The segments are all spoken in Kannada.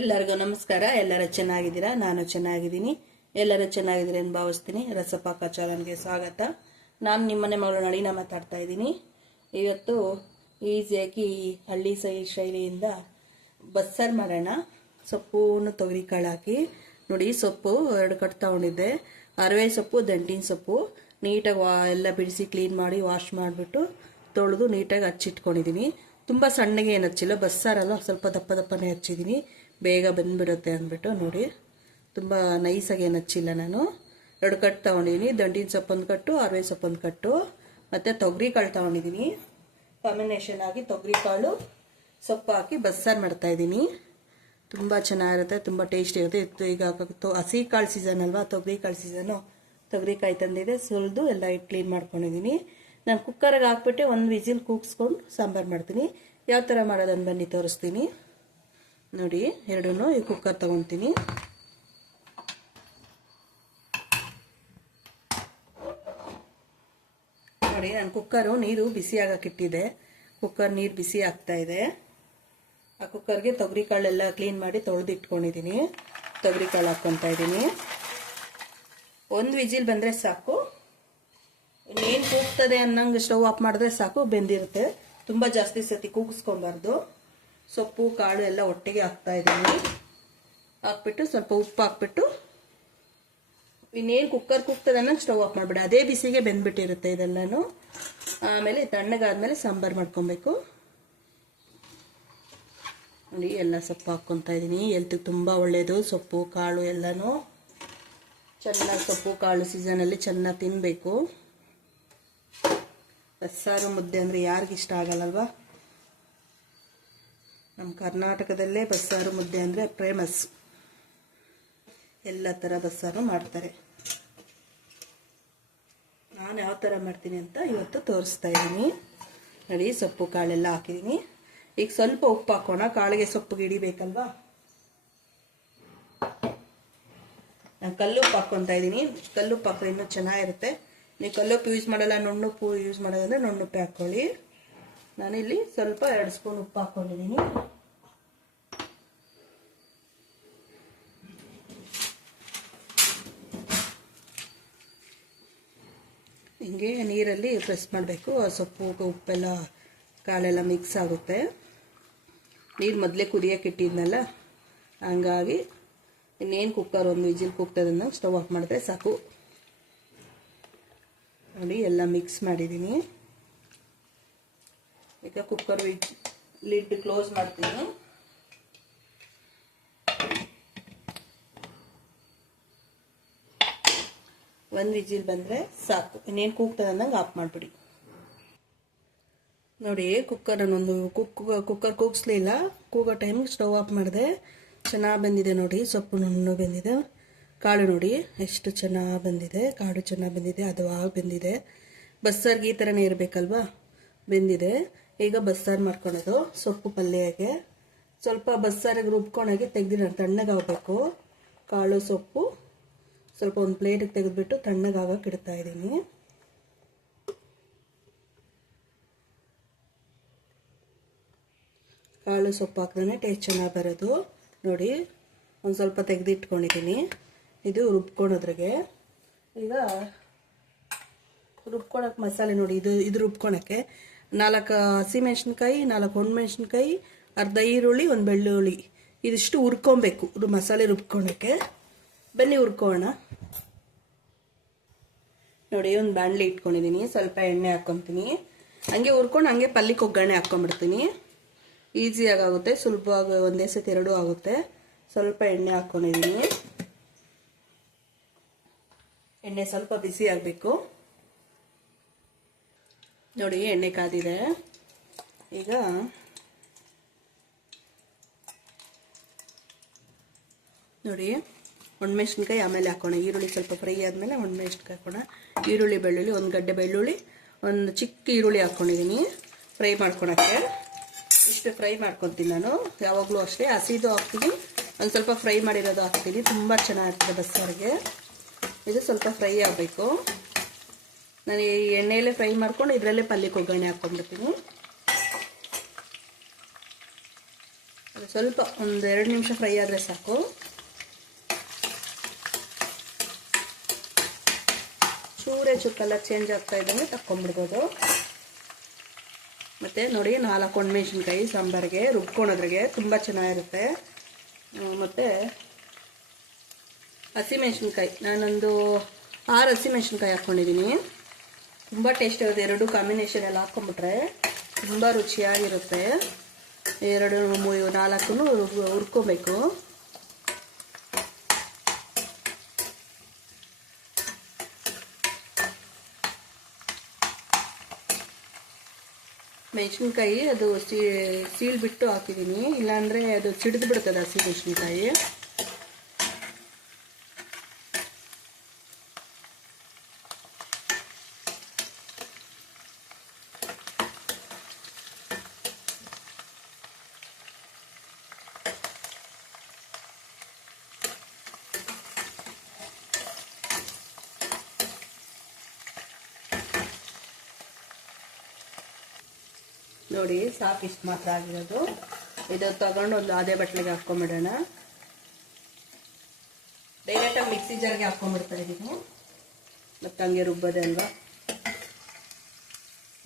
ಎಲ್ಲರಿಗೂ ನಮಸ್ಕಾರ. ಎಲ್ಲರೂ ಚೆನ್ನಾಗಿದ್ದೀರಾ? ನಾನು ಚೆನ್ನಾಗಿದ್ದೀನಿ. ಎಲ್ಲರೂ ಚೆನ್ನಾಗಿದ್ದೀರಿ ಅಂತ ಭಾವಿಸ್ತೀನಿ. ರಸಪಾಕ ಚಾನಲ್ಗೆ ಸ್ವಾಗತ. ನಾನು ನಿಮ್ಮನೆ ಮಗಳು ನಳಿನ ಮಾತಾಡ್ತಾ ಇದ್ದೀನಿ. ಇವತ್ತು ಈಸಿಯಾಗಿ ಹಳ್ಳಿ ಸೈ ಶೈಲಿಯಿಂದ ಬಸ್ಸಾರು ಮಾಡೋಣ. ಸೊಪ್ಪುನು ತೊಗರಿ ಕಾಳು ಹಾಕಿ ನೋಡಿ, ಸೊಪ್ಪು ಎರಡು ಕಟ್ ತಗೊಂಡಿದ್ದೆ. ಅರವೆ ಸೊಪ್ಪು, ದಂಟಿನ ಸೊಪ್ಪು. ನೀಟಾಗಿ ವಾ ಎಲ್ಲ ಬಿಡಿಸಿ ಕ್ಲೀನ್ ಮಾಡಿ ವಾಶ್ ಮಾಡಿಬಿಟ್ಟು ತೊಳೆದು ನೀಟಾಗಿ ಹಚ್ಚಿಟ್ಕೊಂಡಿದ್ದೀನಿ. ತುಂಬ ಸಣ್ಣಗೆ ಏನು ಹಚ್ಚಿಲ್ಲ. ಬಸ್ಸಾರಲ್ಲ, ಸ್ವಲ್ಪ ದಪ್ಪ ದಪ್ಪನೇ ಹಚ್ಚಿದ್ದೀನಿ. ಬೇಗ ಬಂದ್ಬಿಡುತ್ತೆ ಅಂದ್ಬಿಟ್ಟು ನೋಡಿ. ತುಂಬ ನೈಸಾಗಿ ಏನು ಹಚ್ಚಿಲ್ಲ ನಾನು. ಎರಡು ಕಟ್ಟು ತೊಗೊಂಡಿದ್ದೀನಿ ದಂಡಿನ ಸೊಪ್ಪೊಂದು ಕಟ್ಟು ಅರವೆ ಸೊಪ್ಪೊಂದು ಕಟ್ಟು, ಮತ್ತು ತೊಗರಿ ಕಾಳು ತೊಗೊಂಡಿದ್ದೀನಿ ಕಾಂಬಿನೇಷನ್ ಆಗಿ ತೊಗರಿ ಕಾಳು, ಸೊಪ್ಪು ಹಾಕಿ ಬಸ್ಸಾರು ಮಾಡ್ತಾಯಿದ್ದೀನಿ ತುಂಬ ಚೆನ್ನಾಗಿರುತ್ತೆ, ತುಂಬ ಟೇಸ್ಟ್ ಇರುತ್ತೆ. ಈಗ ಹಸಿ ಕಾಳು ಸೀಸನ್ ಅಲ್ವಾ, ತೊಗರಿ ಕಾಳು ಸೀಸನು ತೊಗರಿಕಾಯಿ ತಂದಿದೆ, ಸುಲಿದು ಎಲ್ಲ ಇಟ್ಟು ಕ್ಲೀನ್ ಮಾಡ್ಕೊಂಡಿದ್ದೀನಿ ನಾನು ಕುಕ್ಕರಿಗೆ ಹಾಕ್ಬಿಟ್ಟು, ಒಂದು ವಿಸಿಲ್ ಕೂಗಿಸ್ಕೊಂಡು ಸಾಂಬಾರು ಮಾಡ್ತೀನಿ. ಯಾವ ಥರ ಮಾಡೋದನ್ನು ಬನ್ನಿ ತೋರಿಸ್ತೀನಿ. ನೋಡಿ ಎರಡೂ ಈ ಕುಕ್ಕರ್ ತಗೊತೀನಿ. ನೋಡಿ, ನಾನು ಕುಕ್ಕರು ನೀರು ಬಿಸಿ ಇಟ್ಟಿದ್ದೆ ಕುಕ್ಕರ್ ನೀರು ಬಿಸಿ ಆಗ್ತಾ ಇದೆ. ಆ ಕುಕ್ಕರ್ಗೆ ತೊಗರಿ ಕಾಳೆಲ್ಲ ಕ್ಲೀನ್ ಮಾಡಿ ತೊಳೆದು ಇಟ್ಕೊಂಡಿದ್ದೀನಿ ತೊಗರಿ ಕಾಳು ಹಾಕ್ಕೊತಾ ಇದ್ದೀನಿ ಒಂದು ವಿಜಿಲ್ ಬಂದರೆ ಸಾಕು. ಇನ್ನೇನು ಕೂಗ್ತದೆ ಅನ್ನಂಗೆ ಸ್ಟವ್ ಆಫ್ ಮಾಡಿದ್ರೆ ಸಾಕು, ಬೆಂದಿರುತ್ತೆ. ತುಂಬ ಜಾಸ್ತಿ ಸತಿ ಕೂಗಿಸ್ಕೊಬಾರ್ದು. ಸೊಪ್ಪು, ಕಾಳು ಎಲ್ಲ ಒಟ್ಟಿಗೆ ಹಾಕ್ತಾ ಇದ್ದೀನಿ. ಹಾಕ್ಬಿಟ್ಟು ಸ್ವಲ್ಪ ಉಪ್ಪು ಹಾಕ್ಬಿಟ್ಟು ಇನ್ನೇನು ಕುಕ್ಕರ್ ಕುಕ್ತದನ್ನ ಸ್ಟವ್ ಆಫ್ ಮಾಡಿಬಿಡಿ. ಅದೇ ಬಿಸಿಗೆ ಬೆಂದ್ಬಿಟ್ಟಿರುತ್ತೆ ಇದೆಲ್ಲನೂ. ಆಮೇಲೆ ತಣ್ಣಗಾದ್ಮೇಲೆ ಸಾಂಬಾರು ಮಾಡ್ಕೊಬೇಕು. ನೋಡಿ, ಎಲ್ಲ ಸೊಪ್ಪು ಹಾಕ್ಕೊತಾ ಇದ್ದೀನಿ. ಎಲ್ತಿಗೆ ತುಂಬ ಒಳ್ಳೆಯದು ಸೊಪ್ಪು, ಕಾಳು ಎಲ್ಲನೂ ಚೆನ್ನಾಗಿ ಸೊಪ್ಪು, ಕಾಳು ಸೀಸನಲ್ಲಿ ಚೆನ್ನಾಗಿ ತಿನ್ನಬೇಕು ಬಸ್ಸಾರು ಮುದ್ದೆ ಅಂದರೆ ಯಾರಿಗಿಷ್ಟ ಆಗಲ್ಲಲ್ವಾ? ನಮ್ಮ ಕರ್ನಾಟಕದಲ್ಲೇ ಬಸ್ಸಾರು ಮುದ್ದೆ ಅಂದರೆ ಫೇಮಸ್ ಎಲ್ಲ ಥರ ಬಸ್ಸಾರು ಮಾಡ್ತಾರೆ. ನಾನು ಯಾವ ಥರ ಮಾಡ್ತೀನಿ ಅಂತ ಇವತ್ತು ತೋರಿಸ್ತಾ ಇದ್ದೀನಿ. ನೋಡಿ, ಸೊಪ್ಪು ಕಾಳೆಲ್ಲ ಹಾಕಿದ್ದೀನಿ ಈಗ ಸ್ವಲ್ಪ ಉಪ್ಪು ಹಾಕೋಣ. ಕಾಳಿಗೆ ಸೊಪ್ಪಿಗೆ ಹಿಡಿಬೇಕಲ್ವಾ? ನಾನು ಕಲ್ಲುಪ್ಪು ಹಾಕ್ಕೊತಾ ಇದ್ದೀನಿ. ಕಲ್ಲುಪ್ಪು ಹಾಕಿದ್ರೆ ಇನ್ನೂ ಚೆನ್ನಾಗಿರುತ್ತೆ. ನೀವು ಕಲ್ಲುಪ್ಪು ಯೂಸ್ ಮಾಡಲ್ಲ, ನುಣ್ಣುಪ್ಪು ಯೂಸ್ ಮಾಡೋದಂದ್ರೆ ನುಣ್ಣುಪ್ಪೆ ಹಾಕ್ಕೊಳ್ಳಿ ನಾನಿಲ್ಲಿ ಸ್ವಲ್ಪ ಎರಡು ಸ್ಪೂನ್ ಉಪ್ಪು ಹಾಕೊಂಡಿದ್ದೀನಿ. ಹಿಂಗೆ ನೀರಲ್ಲಿ ಪ್ರೆಸ್ ಮಾಡಬೇಕು. ಆ ಸೊಪ್ಪು, ಉಪ್ಪೆಲ್ಲ, ಕಾಳೆಲ್ಲ ಮಿಕ್ಸ್ ಆಗುತ್ತೆ. ನೀರು ಮೊದಲೇ ಕುದಿಯೋಕೆ ಇಟ್ಟಿದ್ನಲ್ಲ, ಹಂಗಾಗಿ ಇನ್ನೇನು ಕುಕ್ಕರ್ ಒಂದು ವಿಜಿಲ್ ಕೂಗ್ತದನ್ನ ಸ್ಟವ್ ಆಫ್ ಮಾಡಿದ್ರೆ ಸಾಕು. ನೋಡಿ, ಎಲ್ಲ ಮಿಕ್ಸ್ ಮಾಡಿದ್ದೀನಿ. ಈಗ ಕುಕ್ಕರ್ ಲಿಡ್ ಕ್ಲೋಸ್ ಮಾಡ್ತೀನಿ. ಒಂದು ವಿಜಿಲ್ ಬಂದರೆ ಸಾಕು. ಇನ್ನೇನು ಕೂಗ್ತದೆ ಅನ್ನಂಗೆ ಆಫ್ ಮಾಡಿಬಿಡಿ. ನೋಡಿ ಕುಕ್ಕರ್ ಒಂದು ಕುಕ್ ಕುಕ್ಕರ್ ಕೂಗಿಸ್ಲಿಲ್ಲ ಕೂಗೋ ಟೈಮಿಗೆ ಸ್ಟವ್ ಆಫ್ ಮಾಡಿದೆ. ಚೆನ್ನಾಗಿ ಬಂದಿದೆ ನೋಡಿ. ಸೊಪ್ಪು ನುಣ್ಣು ಬಂದಿದೆ. ಕಾಳು ನೋಡಿ, ಎಷ್ಟು ಚೆನ್ನಾಗಿ ಬಂದಿದೆ. ಕಾಳು ಚೆನ್ನಾಗಿ ಬಂದಿದೆ. ಹದವಾಗಿ ಬೆಂದಿದೆ. ಬಸ್ಸರ್ಗೆ ಈ ಥರನೇ ಇರಬೇಕಲ್ವಾ? ಬೆಂದಿದೆ. ಈಗ ಬಸ್ಸಾರು ಮಾಡ್ಕೊಳೋದು, ಸೊಪ್ಪು ಪಲ್ಯಗೆ. ಸ್ವಲ್ಪ ಬಸ್ಸಾರಿಗೆ ರುಬ್ಕೊಂಡಾಗೆ ತೆಗ್ದಿರ ತಣ್ಣಗಾಗಬೇಕು. ಕಾಳು, ಸೊಪ್ಪು ಸ್ವಲ್ಪ ಒಂದು ಪ್ಲೇಟಿಗೆ ತೆಗೆದುಬಿಟ್ಟು ತಣ್ಣಗಾಗಕ್ಕೆ ಇಡ್ತಾ ಇದ್ದೀನಿ. ಕಾಳು, ಸೊಪ್ಪು ಹಾಕಿದ್ರೆ ಟೇಸ್ಟ್ ಚೆನ್ನಾಗಿ ಬರೋದು. ನೋಡಿ, ಒಂದು ಸ್ವಲ್ಪ ತೆಗೆದಿಟ್ಕೊಂಡಿದ್ದೀನಿ. ಇದು ರುಬ್ಕೊಳೋದ್ರಿಗೆ. ಈಗ ರುಬ್ಕೊಳಕ್ಕೆ ಮಸಾಲೆ ನೋಡಿ, ಇದು ಇದು ರುಬ್ಕೊಳಕ್ಕೆ. ನಾಲ್ಕು ಹಸಿಮೆಣ್ಸಿನ್ಕಾಯಿ ನಾಲ್ಕು ಒಣಮೆಣ್ಸಿನ್ಕಾಯಿ ಅರ್ಧ ಈರುಳ್ಳಿ, ಒಂದು ಬೆಳ್ಳುಳ್ಳಿ. ಇದಿಷ್ಟು ಹುರ್ಕೊಬೇಕು. ಇದು ಮಸಾಲೆ ರುಬ್ಕೊಳಕ್ಕೆ. ಬನ್ನಿ ಹುರ್ಕೋಣ ನೋಡಿ, ಒಂದು ಬಾಣಲಿ ಇಟ್ಕೊಂಡಿದ್ದೀನಿ. ಸ್ವಲ್ಪ ಎಣ್ಣೆ ಹಾಕ್ಕೊತೀನಿ. ಹಂಗೆ ಹುರ್ಕೊಂಡು ಹಂಗೆ ಪಲ್ಲಿಗೆ ಒಗ್ಗರಣೆ ಹಾಕ್ಕೊಂಬಿಡ್ತೀನಿ ಈಸಿಯಾಗಿ ಆಗುತ್ತೆ ಸುಲಭವಾಗಿ ಒಂದೇ ಸತಿ ಎರಡೂ ಆಗುತ್ತೆ. ಸ್ವಲ್ಪ ಎಣ್ಣೆ ಹಾಕ್ಕೊಂಡಿದ್ದೀನಿ. ಎಣ್ಣೆ ಸ್ವಲ್ಪ ಬಿಸಿ ಆಗಬೇಕು. ನೋಡಿ, ಎಣ್ಣೆ ಕಾದಿದೆ. ಈಗ ನೋಡಿ, ಒಣಮೆಣ್ಸಿನ್ಕಾಯಿ ಆಮೇಲೆ ಹಾಕೋಣ. ಈರುಳ್ಳಿ ಸ್ವಲ್ಪ ಫ್ರೈ ಆದಮೇಲೆ ಒಣಮೆಣ್ಸಿನ್ಕಾಯಿ ಹಾಕೋಣ. ಈರುಳ್ಳಿ ಬೆಳ್ಳುಳ್ಳಿ, ಒಂದು ಗಡ್ಡೆ ಬೆಳ್ಳುಳ್ಳಿ, ಒಂದು ಚಿಕ್ಕ ಈರುಳ್ಳಿ ಹಾಕ್ಕೊಂಡಿದ್ದೀನಿ ಫ್ರೈ ಮಾಡ್ಕೊಳಕ್ಕೆ. ಇಷ್ಟು ಫ್ರೈ ಮಾಡ್ಕೊತೀನಿ ನಾನು. ಯಾವಾಗಲೂ ಅಷ್ಟೇ. ಹಸಿದು ಹಾಕ್ತೀನಿ. ಒಂದು ಸ್ವಲ್ಪ ಫ್ರೈ ಮಾಡಿರೋದು ಹಾಕ್ತೀನಿ. ತುಂಬ ಚೆನ್ನಾಗಿರ್ತದೆ ಬಸ್ಸಾರಿಗೆ. ಇದು ಸ್ವಲ್ಪ ಫ್ರೈ ಆಗಬೇಕು. ನಾನು ಈ ಎಣ್ಣೆಯಲ್ಲೇ ಫ್ರೈ ಮಾಡ್ಕೊಂಡು ಇದರಲ್ಲೇ ಪಲ್ಯಕ್ಕೆ ಒಗ್ಗರಣೆ ಹಾಕ್ಕೊಂಡ್ಬಿಡ್ತೀನಿ. ಸ್ವಲ್ಪ ಒಂದು ಎರಡು ನಿಮಿಷ ಫ್ರೈ ಆದರೆ ಸಾಕು. ಚೂರೇ ಚುಕ್ಕೆಲ್ಲ ಚೇಂಜ್ ಆಗ್ತಾ ಇದ್ದಂಗೆ ತಕ್ಕೊಂಡ್ಬಿಡ್ಬೋದು. ಮತ್ತು ನೋಡಿ, ನಾಲ್ಕು ಒಣಮೆಣ್ಸಿನ್ಕಾಯಿ ಸಾಂಬಾರಿಗೆ ರುಬ್ಕೊಳೋದ್ರಿಗೆ ತುಂಬ ಚೆನ್ನಾಗಿರುತ್ತೆ. ಮತ್ತು ಹಸಿಮೆಣ್ಸಿನ್ಕಾಯಿ. ನಾನೊಂದು ಆರು ಹಸಿಮೆಣ್ಸಿನ್ಕಾಯಿ ಹಾಕ್ಕೊಂಡಿದ್ದೀನಿ. ತುಂಬ ಟೇಸ್ಟ್ ಇರುತ್ತೆ. ಎರಡು ಕಾಂಬಿನೇಷನ್ ಎಲ್ಲ ಹಾಕ್ಕೊಂಬಿಟ್ರೆ ತುಂಬ ರುಚಿಯಾಗಿರುತ್ತೆ. ಎರಡು ನಾಲ್ಕು ಹುರ್ಕೋಬೇಕು. ಮೆಣಸಿನ್ಕಾಯಿ ಅದು ಸೀ ಸೀಳ್ ಬಿಟ್ಟು ಹಾಕಿದ್ದೀನಿ. ಇಲ್ಲಾಂದರೆ ಅದು ಸಿಡಿದು ಬಿಡ್ತದೆ ಹಸಿ ಮೆಣಸಿನ್ಕಾಯಿ? ನೋಡಿ ಸಾಕು ಇಷ್ಟು ಮಾತ್ರ ಆಗಿರೋದು. ಇದು ತಗೊಂಡು ಒಂದು ಅದೇ ಬಟ್ಲಿಗೆ ಹಾಕ್ಕೊಂಬಿಡೋಣ. ಡೈರೆಕ್ಟಾಗಿ ಮಿಕ್ಸಿ ಜಾರ್ಗೆ ಹಾಕೊಂಡ್ಬಿಡ್ತಾರೆ ಇದ್ದೀನಿ ಮತ್ತೆ ಹಂಗೆ ರುಬ್ಬೋದೆ ಅಲ್ವಾ?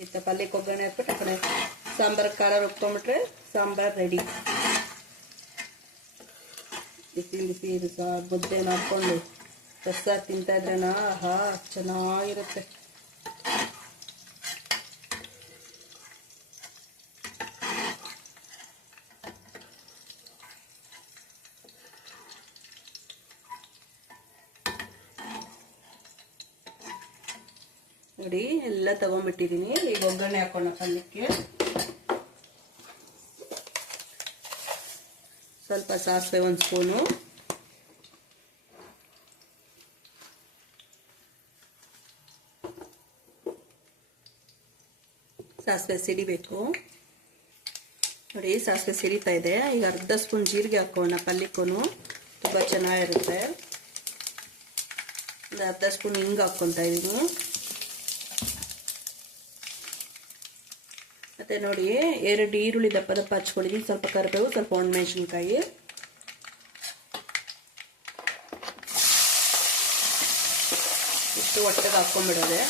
ಇತ್ತ ಪಲ್ಯಕ್ಕೆ ಒಗ್ಗರಣೆ ಹಾಕ್ಬಿಟ್ಟು ಆ ಕಡೆ ಸಾಂಬಾರು ಖಾರ ರುಬ್ಕೊಂಡ್ಬಿಟ್ರೆ ಸಾಂಬಾರು ರೆಡಿ ಬಿಸಿ ಬಿಸಿ ಇದು ಸಹ ಮುದ್ದೆ ಮಾಡ್ಕೊಂಡು. ಹೊಸ ತಿಂತಾ ಇದ್ರೆ ಆಹಾ ಚೆನ್ನಾಗಿರುತ್ತೆ. ನೋಡಿ, ಎಲ್ಲ ತಗೊಂಡ್ಬಿಟ್ಟಿದ್ದೀನಿ. ಈಗ ಒಗ್ಗರಣೆ ಹಾಕೋಣ ಪಲ್ಯಕ್ಕೆ ಸ್ವಲ್ಪ ಸಾಸಿವೆ ಒಂದು ಸ್ಪೂನು. ಸಾಸಿವೆ ಸಿಡಿಬೇಕು. ನೋಡಿ, ಸಾಸಿವೆ ಸಿಡಿತಾ ಇದೆ. ಈಗ ಅರ್ಧ ಸ್ಪೂನ್ ಜೀರಿಗೆ ಹಾಕೋಣ ಪಲ್ಯಕ್ಕೂ ತುಂಬ ಚೆನ್ನಾಗಿರುತ್ತೆ. ಒಂದು ಅರ್ಧ ಸ್ಪೂನ್ ಹಿಂಗೆ ಹಾಕ್ಕೊತಾ ಇದ್ದೀನಿ ಮತ್ತೆ ನೋಡಿ ಎರಡು ಈರುಳ್ಳಿ ದಪ್ಪ ದಪ್ಪ ಹಚ್ಕೊಂಡಿದ್ದೀನಿ. ಸ್ವಲ್ಪ ಕರಿಬೇವು ಸ್ವಲ್ಪ ಒಣಮೆಣಸಿನ್ಕಾಯಿ. ಇಷ್ಟು ಒಟ್ಟಿಗೆ ಹಾಕ್ಕೊಂಡ್ಬಿಡೋದೆ.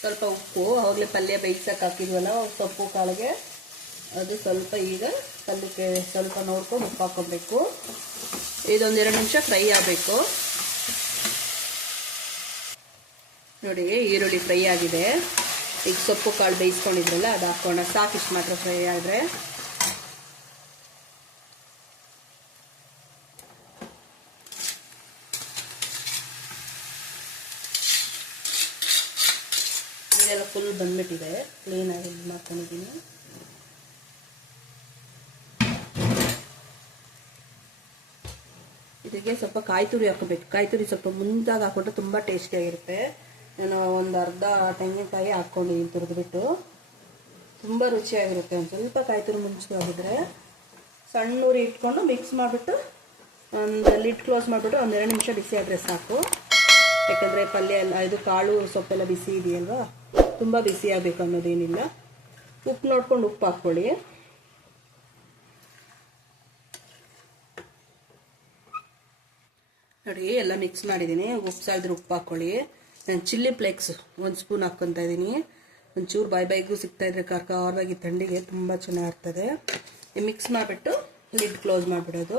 ಸ್ವಲ್ಪ ಉಪ್ಪು ಆವಾಗಲೇ ಪಲ್ಯ ಬೇಯಿಸೋಕೆ ಹಾಕಿದ್ವಲ್ಲ ಸೊಪ್ಪು, ಕಾಳಿಗೆ. ಅದು ಸ್ವಲ್ಪ ಈಗ ಪಲ್ಯಕ್ಕೆ ಸ್ವಲ್ಪ ನೋಡ್ಕೊಂಡು ಉಪ್ಪು ಹಾಕ್ಕೊಬೇಕು. ಇದೊಂದು ಎರಡು ನಿಮಿಷ ಫ್ರೈ ಆಗಬೇಕು. ನೋಡಿ, ಈರುಳ್ಳಿ ಫ್ರೈ ಆಗಿದೆ. ಈಗ ಸೊಪ್ಪು, ಕಾಳು ಬೇಯಿಸ್ಕೊಂಡಿದ್ರಲ್ಲ, ಅದು ಹಾಕೋಣ ಸಾಕಿಷ್ಟು ಮಾತ್ರ ಫ್ರೈ ಆದರೆ. ನೀರೆಲ್ಲ ಫುಲ್ ಬಂದ್ಬಿಟ್ಟಿದೆ. ಕ್ಲೀನಾಗಿ ಇದು ಮಾಡ್ಕೊಂಡಿದ್ದೀನಿ. ಇದಕ್ಕೆ ಸ್ವಲ್ಪ ಕಾಯಿ ತುರಿ ಹಾಕೋಬೇಕು. ಕಾಯಿ ತುರಿ ಸ್ವಲ್ಪ ಮುಂದಾಗಿ ಹಾಕೊಂಡ್ರೆ ತುಂಬ ಟೇಸ್ಟಿಯಾಗಿರುತ್ತೆ ನಾನು ಒಂದು ಅರ್ಧ ತೆಂಗಿನಕಾಯಿ ಹಾಕ್ಕೊಂಡಿದ್ದೀನಿ ತುರಿದ್ಬಿಟ್ಟು. ತುಂಬ ರುಚಿಯಾಗಿರುತ್ತೆ. ಒಂದು ಸ್ವಲ್ಪ ಕಾಯಿ ತುರಿ ಮುಂಚಿವಾಗಿದ್ರೆ ಸಣ್ಣ ಉರಿ ಇಟ್ಕೊಂಡು ಮಿಕ್ಸ್ ಮಾಡಿಬಿಟ್ಟು ಒಂದು ಲಿಡ್ ಕ್ಲೋಸ್ ಮಾಡಿಬಿಟ್ಟು ಒಂದೆರಡು ನಿಮಿಷ ಬಿಸಿ ಆದರೆ ಸಾಕು. ಯಾಕಂದರೆ ಪಲ್ಯ ಎಲ್ಲ, ಇದು ಕಾಳು ಸೊಪ್ಪೆಲ್ಲ ಬಿಸಿ ಇದೆಯಲ್ವಾ? ತುಂಬ ಬಿಸಿ ಆಗಬೇಕು ಅನ್ನೋದೇನಿಲ್ಲ. ಉಪ್ಪು ನೋಡ್ಕೊಂಡು ಉಪ್ಪು ಹಾಕ್ಕೊಳ್ಳಿ. ನೋಡಿ, ಎಲ್ಲ ಮಿಕ್ಸ್ ಮಾಡಿದ್ದೀನಿ. ಉಪ್ಪು ಸಾಲದ್ರೆ ಉಪ್ಪು ಹಾಕ್ಕೊಳ್ಳಿ. ನಾನು ಚಿಲ್ಲಿ ಫ್ಲೇಕ್ಸ್ ಒಂದು ಸ್ಪೂನ್ ಹಾಕ್ಕೊತಾ ಇದ್ದೀನಿ ಒಂಚೂರು ಬಾಯ್ ಬಾಯಿಗೂ ಸಿಗ್ತಾ ಇದ್ರೆ ಖಾರವಾಗಿ ಥಂಡಿಗೆ ತುಂಬ ಚೆನ್ನಾಗಿರ್ತದೆ ಮಿಕ್ಸ್ ಮಾಡಿಬಿಟ್ಟು ಲಿಡ್ ಕ್ಲೋಸ್ ಮಾಡಿಬಿಡೋದು.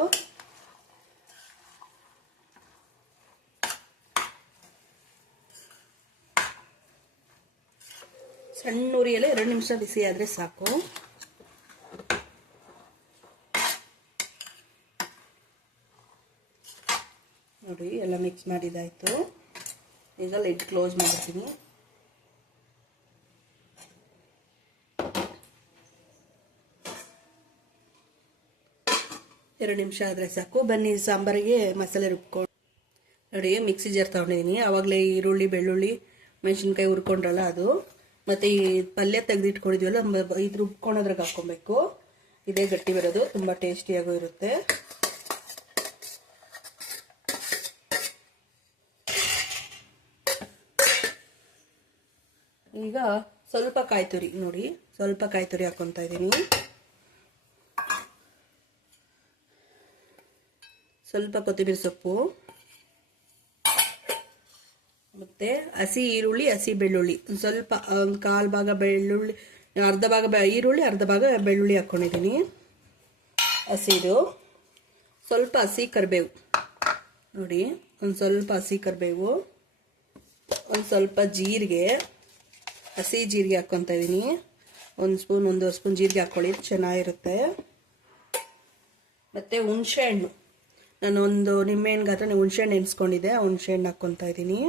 ಸಣ್ಣ ಉರಿಯಲ್ಲೇ ಎರಡು ನಿಮಿಷ ಬಿಸಿ ಆದರೆ ಸಾಕು. ನೋಡಿ, ಎಲ್ಲ ಮಿಕ್ಸ್ ಮಾಡಿದಾಯಿತು. ಈಗ ಲಿಡ್ ಕ್ಲೋಸ್ ಮಾಡ್ತೀನಿ. ಎರಡು ನಿಮಿಷ ಆದರೆ ಸಾಕು. ಬನ್ನಿ, ಸಾಂಬಾರಿಗೆ ಮಸಾಲೆ ರುಬ್ಕೊಂಡು ನೋಡಿ ಮಿಕ್ಸಿ ಜಾರ್ ತೊಗೊಂಡಿದ್ದೀನಿ ಆವಾಗಲೇ ಈರುಳ್ಳಿ, ಬೆಳ್ಳುಳ್ಳಿ, ಮೆಣಸಿನ್ಕಾಯಿ ಹುರ್ಕೊಂಡ್ರಲ್ಲ ಅದು. ಮತ್ತು ಈ ಪಲ್ಯ ತೆಗೆದಿಟ್ಕೊಂಡಿದ್ವಲ್ಲ ಇದು ರುಬ್ಕೊಳೋದ್ರಾಗ ಹಾಕ್ಕೊಬೇಕು. ಇದೇ ಗಟ್ಟಿ ಬರೋದು, ತುಂಬ ಟೇಸ್ಟಿಯಾಗೂ ಇರುತ್ತೆ. ಈಗ ಸ್ವಲ್ಪ ಕಾಯಿ ತುರಿ, ನೋಡಿ, ಸ್ವಲ್ಪ ಕಾಯಿ ತುರಿ ಇದ್ದೀನಿ. ಸ್ವಲ್ಪ ಕೊತ್ತಂಬರಿ ಸೊಪ್ಪು. ಮತ್ತೆ ಹಸಿ ಈರುಳ್ಳಿ, ಹಸಿ ಬೆಳ್ಳುಳ್ಳಿ. ಒಂದು ಸ್ವಲ್ಪ, ಒಂದು ಕಾಲು ಭಾಗ ಬೆಳ್ಳುಳ್ಳಿ, ಅರ್ಧ ಭಾಗ ಈರುಳ್ಳಿ, ಅರ್ಧ ಭಾಗ ಬೆಳ್ಳುಳ್ಳಿ ಹಾಕ್ಕೊಂಡಿದ್ದೀನಿ ಹಸಿದು. ಸ್ವಲ್ಪ ಹಸಿ ಕರಿಬೇವು. ನೋಡಿ, ಒಂದು ಸ್ವಲ್ಪ ಹಸಿ ಕರಿಬೇವು. ಒಂದು ಸ್ವಲ್ಪ ಜೀರಿಗೆ. ಹಸಿ ಜೀರಿಗೆ ಹಾಕ್ಕೊತಾ ಇದ್ದೀನಿ ಒಂದು ಸ್ಪೂನ್, ಒಂದೂವರೆ ಸ್ಪೂನ್ ಜೀರಿಗೆ ಹಾಕ್ಕೊಳ್ಳಿ, ಚೆನ್ನಾಗಿರುತ್ತೆ. ಮತ್ತು ಹುಣಸೆಹಣ್ಣು. ನಾನೊಂದು ನಿಂಬೆಹಣ್ಣು ಗಾತ್ರ ಹುಣಸೆಹಣ್ಣು ನೆನೆಸ್ಕೊಂಡಿದ್ದೆ, ಆ ಹುಣಸೆಹಣ್ಣು ಹಾಕ್ಕೊತಾ ಇದ್ದೀನಿ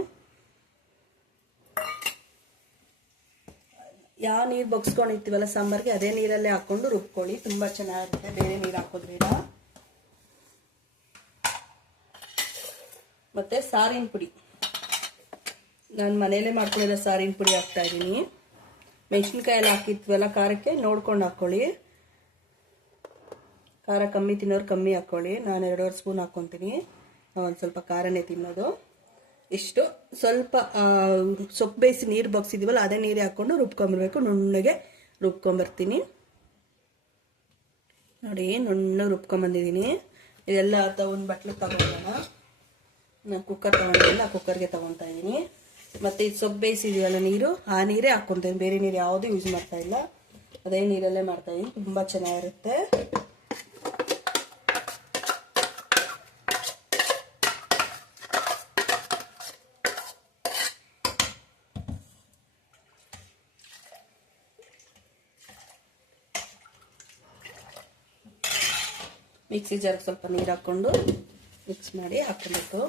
ಯಾವ ನೀರು ಬಗ್ಸ್ಕೊಂಡಿರ್ತೀವಲ್ಲ ಸಾಂಬಾರ್ಗೆ, ಅದೇ ನೀರಲ್ಲೇ ಹಾಕ್ಕೊಂಡು ರುಬ್ಕೊಳ್ಳಿ. ತುಂಬ ಚೆನ್ನಾಗಿರುತ್ತೆ. ಬೇರೆ ನೀರು ಹಾಕೋದ್ರಿಂದ. ಮತ್ತು ಸಾರಿನ ಪುಡಿ. ನಾನು ಮನೆಯಲ್ಲೇ ಮಾಡ್ಕೊಂಡಿರೋ ಸಾರಿನ ಪುಡಿ ಹಾಕ್ತಾ ಇದ್ದೀನಿ. ಮೆಣಸಿನ್ಕಾಯಿ ಎಲ್ಲ ಹಾಕಿದ್ವಲ್ಲ ಖಾರಕ್ಕೆ, ನೋಡ್ಕೊಂಡು ಹಾಕ್ಕೊಳ್ಳಿ ಖಾರ ಕಮ್ಮಿ ತಿನ್ನೋರು ಕಮ್ಮಿ ಹಾಕ್ಕೊಳ್ಳಿ ನಾನು ಎರಡೂವರೆ ಸ್ಪೂನ್ ಹಾಕ್ಕೊತೀನಿ ಒಂದು ಸ್ವಲ್ಪ ಖಾರನೇ ತಿನ್ನೋದು. ಇಷ್ಟು. ಸ್ವಲ್ಪ ಸೊಪ್ಪು ಬೇಯಿಸಿ ನೀರು ಬಗ್ಸಿದೀವಲ್ಲ, ಅದೇ ನೀರೇ ಹಾಕ್ಕೊಂಡು ರುಬ್ಕೊಂಬರ್ಬೇಕು. ನುಣ್ಣಗೆ ರುಬ್ಕೊಂಬರ್ತೀನಿ. ನೋಡಿ, ನುಣ್ಣಗೆ ರುಬ್ಕೊಂಬಂದಿದ್ದೀನಿ. ಇದೆಲ್ಲ ಒಂದು ಬಟ್ಲು ತಗೊಂಡೋಣ. ನಾನು ಕುಕ್ಕರ್ ತೊಗೊಂಡಿಲ್ಲ ಕುಕ್ಕರ್ಗೆ ತೊಗೊತಾ ಇದ್ದೀನಿ. ಮತ್ತು ಇದು ಸೊಪ್ಪು ಬೇಯಿಸಿದೀವಲ್ಲ, ನೀರು. ಆ ನೀರೇ ಹಾಕ್ಕೊತೀನಿ. ಬೇರೆ ನೀರು ಯಾವುದೂ ಯೂಸ್ ಮಾಡ್ತಾ ಇಲ್ಲ. ಅದೇ ನೀರಲ್ಲೇ ಮಾಡ್ತಾ ಇದ್ದೀನಿ. ತುಂಬ ಚೆನ್ನಾಗಿರುತ್ತೆ. ಮಿಕ್ಸಿ ಜಾರ್ಗೆ ಸ್ವಲ್ಪ ನೀರು ಹಾಕ್ಕೊಂಡು ಮಿಕ್ಸ್ ಮಾಡಿ ಹಾಕ್ಕೊಬೇಕು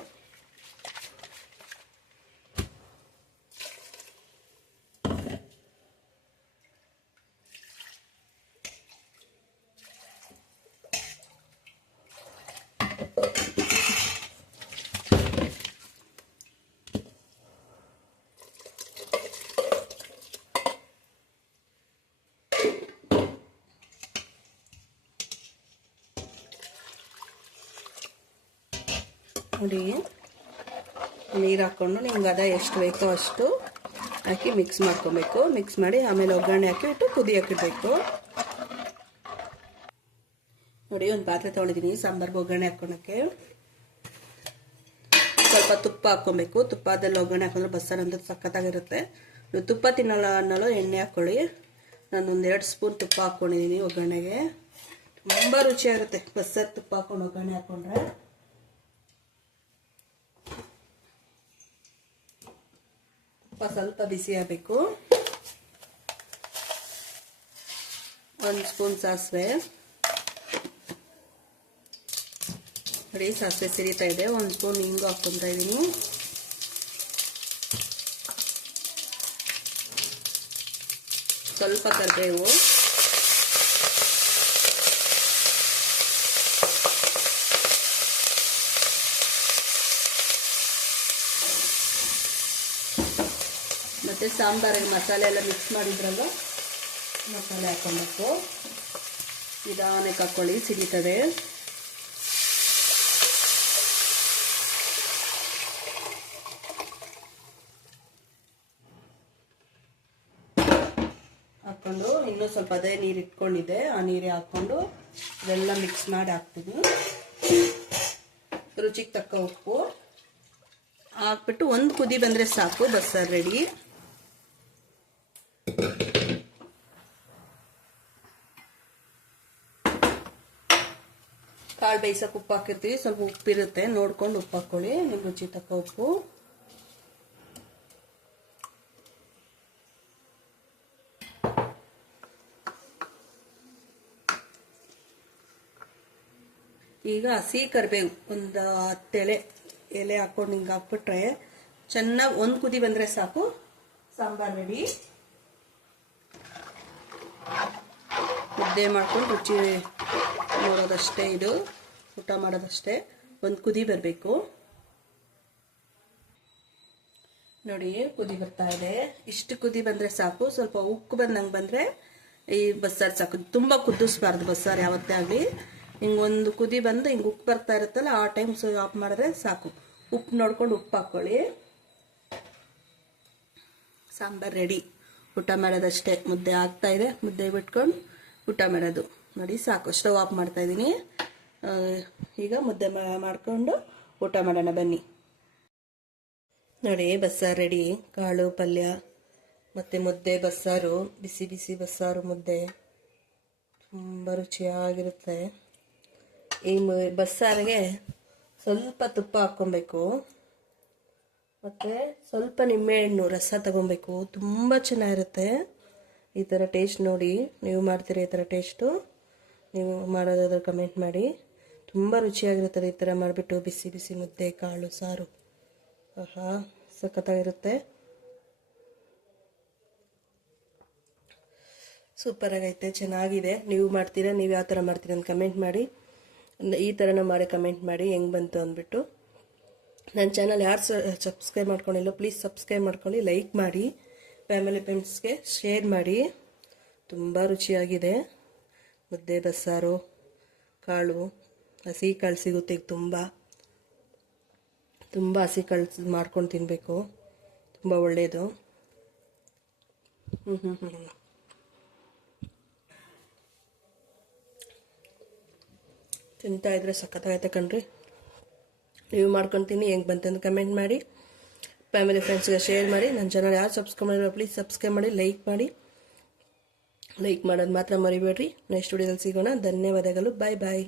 ನೋಡಿ ನೀರು ಹಾಕ್ಕೊಂಡು ನಿಮ್ಗೆ ಅದ ಎಷ್ಟು ಬೇಕೋ ಅಷ್ಟು ಹಾಕಿ ಮಿಕ್ಸ್ ಮಾಡ್ಕೊಬೇಕು. ಮಿಕ್ಸ್ ಮಾಡಿ ಆಮೇಲೆ ಒಗ್ಗರಣೆ ಹಾಕಿ ಇಟ್ಟು ಕುದಿಯೋಕಿಡ್ಬೇಕು ನೋಡಿ, ಒಂದು ಪಾತ್ರೆ ತೊಗೊಂಡಿದ್ದೀನಿ ಸಾಂಬಾರ್ಗೆ ಒಗ್ಗರಣೆ ಹಾಕ್ಕೊಳಕ್ಕೆ. ಸ್ವಲ್ಪ ತುಪ್ಪ ಹಾಕ್ಕೊಬೇಕು. ತುಪ್ಪದಲ್ಲಿ ಒಗ್ಗರಣೆ ಹಾಕೊಂಡ್ರೆ ಬಸ್ಸಾರು ಸಕ್ಕತ್ತಾಗಿರುತ್ತೆ ಸಖತ್ತಾಗಿರುತ್ತೆ. ನೀವು ತುಪ್ಪ ತಿನ್ನೋಲ್ಲ ಅನ್ನೋಲ್ಲ ಎಣ್ಣೆ ಹಾಕ್ಕೊಳ್ಳಿ. ನಾನು ಒಂದೆರಡು ಸ್ಪೂನ್ ತುಪ್ಪ ಹಾಕ್ಕೊಂಡಿದ್ದೀನಿ ಒಗ್ಗರಣೆಗೆ. ತುಂಬ ರುಚಿಯಾಗುತ್ತೆ ಬಸ್ಸಾರು ತುಪ್ಪ ಹಾಕ್ಕೊಂಡು ಒಗ್ಗರಣೆ ಹಾಕ್ಕೊಂಡ್ರೆ. ತುಪ್ಪ ಸ್ವಲ್ಪ ಬಿಸಿ ಆಗಬೇಕು ಒಂದು ಸ್ಪೂನ್ ಸಾಸಿವೆ. ನೋಡಿ, ಸಾಸಿವೆ ಸಿರಿತಾ ಇದೆ. ಒಂದು ಸ್ಪೂನ್ ಹಿಂಗು ಹಾಕ್ಕೊತಾ ಇದ್ದೀನಿ ಸ್ವಲ್ಪ ಕರಿಬೇವು. ಮತ್ತು ಸಾಂಬಾರಿಗೆ ಮಸಾಲೆ ಎಲ್ಲ ಮಿಕ್ಸ್ ಮಾಡಿದ್ರಲ್ಲ ಮಸಾಲೆ ಹಾಕೊಬೇಕು ನಿಧಾನಕ್ಕೆ ಹಾಕ್ಕೊಳ್ಳಿ ಸಿಡಿತದೆ ಹಾಕ್ಕೊಂಡು ಇನ್ನೂ ಸ್ವಲ್ಪ ಅದೇ ನೀರು ಇಟ್ಕೊಂಡಿದ್ದೆ. ಆ ನೀರೇ ಹಾಕ್ಕೊಂಡು ಇದೆಲ್ಲ ಮಿಕ್ಸ್ ಮಾಡಿ ಹಾಕ್ತೀನಿ. ರುಚಿಗೆ ತಕ್ಕ ಉಪ್ಪು. ಹಾಕ್ಬಿಟ್ಟು ಒಂದು ಕುದಿ ಬಂದರೆ ಸಾಕು, ಬಸ್ಸಾರು ರೆಡಿ ಕಾಳು ಬೇಯಿಸೋಕೆ ಉಪ್ಪು ಹಾಕಿರ್ತೀವಿ. ಸ್ವಲ್ಪ ಉಪ್ಪಿರುತ್ತೆ. ನೋಡ್ಕೊಂಡು ಉಪ್ಪು ಹಾಕ್ಕೊಳ್ಳಿ. ನಿಮ್ಮ ರುಚಿ ತಕ್ಕ ಉಪ್ಪು. ಈಗ ಹಸಿ ಕರಿಬೇವು. ಒಂದು ಹತ್ತೆಲೆ ಎಲೆ ಹಾಕೊಂಡು ಹಿಂಗೆ ಹಾಕ್ಬಿಟ್ರೆ ಚೆನ್ನಾಗಿ ಒಂದು ಕುದಿ ಬಂದರೆ ಸಾಕು. ಸಾಂಬಾರು ರೆಡಿ ಮುದ್ದೆ ಮಾಡ್ಕೊಂಡು ರುಚಿ ನೋಡೋದಷ್ಟೇ ಇದು. ಊಟ ಮಾಡೋದಷ್ಟೇ. ಒಂದು ಕುದಿ ಬರಬೇಕು. ನೋಡಿ, ಕುದಿ ಬರ್ತಾ ಇದೆ. ಇಷ್ಟು ಕುದಿ ಬಂದರೆ ಸಾಕು. ಸ್ವಲ್ಪ ಉಕ್ಕು ಬಂದಂಗೆ ಬಂದರೆ ಈ ಬಸ್ಸಾರು ಸಾಕು. ತುಂಬ ಕುದಿಸ್ಬಾರ್ದು ಬಸ್ಸಾರು ಯಾವತ್ತೇ ಆಗಲಿ. ಹಿಂಗೆ ಒಂದು ಕುದಿ ಬಂದು ಹಿಂಗೆ ಉಪ್ಪು ಬರ್ತಾ ಇರುತ್ತಲ್ಲ, ಆ ಟೈಮ್ ಆಫ್ ಮಾಡಿದ್ರೆ ಸಾಕು. ಉಪ್ಪು ನೋಡ್ಕೊಂಡು ಉಪ್ಪು ಹಾಕ್ಕೊಳ್ಳಿ ಸಾಂಬಾರು ರೆಡಿ ಊಟ ಮಾಡೋದಷ್ಟೇ. ಮುದ್ದೆ ಆಗ್ತಾ ಮುದ್ದೆ ಬಿಟ್ಕೊಂಡು ಊಟ ಮಾಡೋದು. ನೋಡಿ, ಸಾಕು. ಸ್ಟವ್ ಆಫ್ ಮಾಡ್ತಾ ಇದ್ದೀನಿ. ಈಗ ಮುದ್ದೆ ಮಾಡಿಕೊಂಡು ಊಟ ಮಾಡೋಣ, ಬನ್ನಿ. ನೋಡಿ, ಬಸ್ಸಾರು ರೆಡಿ. ಕಾಳು, ಪಲ್ಯ, ಮತ್ತು ಮುದ್ದೆ, ಬಸ್ಸಾರು. ಬಿಸಿ ಬಿಸಿ ಬಸ್ಸಾರು ಮುದ್ದೆ. ತುಂಬ ರುಚಿಯಾಗಿರುತ್ತೆ. ಈ ಬಸ್ಸಾರಿಗೆ ಸ್ವಲ್ಪ ತುಪ್ಪ ಹಾಕ್ಕೊಬೇಕು. ಮತ್ತು ಸ್ವಲ್ಪ ನಿಂಬೆಹಣ್ಣು ರಸ ತಗೊಬೇಕು. ತುಂಬ ಚೆನ್ನಾಗಿರುತ್ತೆ. ಈ ಥರ ಟೇಸ್ಟ್ ನೋಡಿ, ನೀವು ಮಾಡ್ತೀರಾ ಈ ಥರ ಟೇಸ್ಟು ನೀವು ಮಾಡೋದಾದ್ರೆ ಕಮೆಂಟ್ ಮಾಡಿ. ತುಂಬ ರುಚಿಯಾಗಿರುತ್ತದೆ ಈ ಥರ ಮಾಡಿಬಿಟ್ಟು ಬಿಸಿ ಬಿಸಿ ಮುದ್ದೆ, ಕಾಳು, ಸಾರು. ಆಹಾ, ಸಖತ್ತಾಗಿರುತ್ತೆ. ಸೂಪರಾಗೈತೆ ಚೆನ್ನಾಗಿದೆ. ನೀವು ಮಾಡ್ತೀರಾ, ನೀವು ಯಾವ ಥರ ಮಾಡ್ತೀರಾ ಅಂತ ಕಮೆಂಟ್ ಮಾಡಿ. ಈ ಥರನೂ ಮಾಡಿ ಕಮೆಂಟ್ ಮಾಡಿ, ಹೆಂಗೆ ಬಂತು ಅಂದ್ಬಿಟ್ಟು. ನನ್ನ ಚಾನಲ್ ಯಾರು ಸಬ್ಸ್ಕ್ರೈಬ್ ಮಾಡ್ಕೊಂಡಿಲ್ಲ ಪ್ಲೀಸ್ ಸಬ್ಸ್ಕ್ರೈಬ್ ಮಾಡ್ಕೊಳ್ಳಿ ಲೈಕ್ ಮಾಡಿ. ಫ್ಯಾಮಿಲಿ ಫ್ರೆಂಡ್ಸ್ಗೆ ಶೇರ್ ಮಾಡಿ. ತುಂಬ ರುಚಿಯಾಗಿದೆ. ಮುದ್ದೆ, ಬಸ್ಸಾರು, ಕಾಳು, ಹಸಿ ಕಾಳು ಸಿಗುತ್ತೆ ಈಗ ತುಂಬ. ತುಂಬ ಹಸಿ ಕಾಳು ಮಾಡ್ಕೊಂಡು ತಿನ್ನಬೇಕು ತುಂಬ ಒಳ್ಳೆಯದು ಹ್ಞೂ ಹ್ಞೂ ಹ್ಞೂ ಸಖತ್ತಾಗೈತೆ ಕಣ್ರಿ. ನೀವು ಮಾಡ್ಕೊತೀನಿ ಹೆಂಗೆ ಬಂತಂದು ಕಮೆಂಟ್ ಮಾಡಿ. ಫ್ಯಾಮಿಲಿ ಫ್ರೆಂಡ್ಸ್ಗೆ ಶೇರ್ ಮಾಡಿ ನನ್ನ ಚಾನಲ್ ಯಾರು ಸಬ್ಸ್ಕ್ರೈಬ್ ಮಾಡಿರೋ ಪ್ಲೀಸ್ ಸಬ್ಸ್ಕ್ರೈಬ್ ಮಾಡಿ ಲೈಕ್ ಮಾಡಿ. ಲೈಕ್ ಮಾಡೋದು ಮಾತ್ರ ಮರಿಬೇಡ್ರಿ. ನೆಕ್ಸ್ಟ್ ವಿಡಿಯೋದಲ್ಲಿ ಸಿಗೋಣ. ಧನ್ಯವಾದಗಳು. ಬಾಯ್ ಬಾಯ್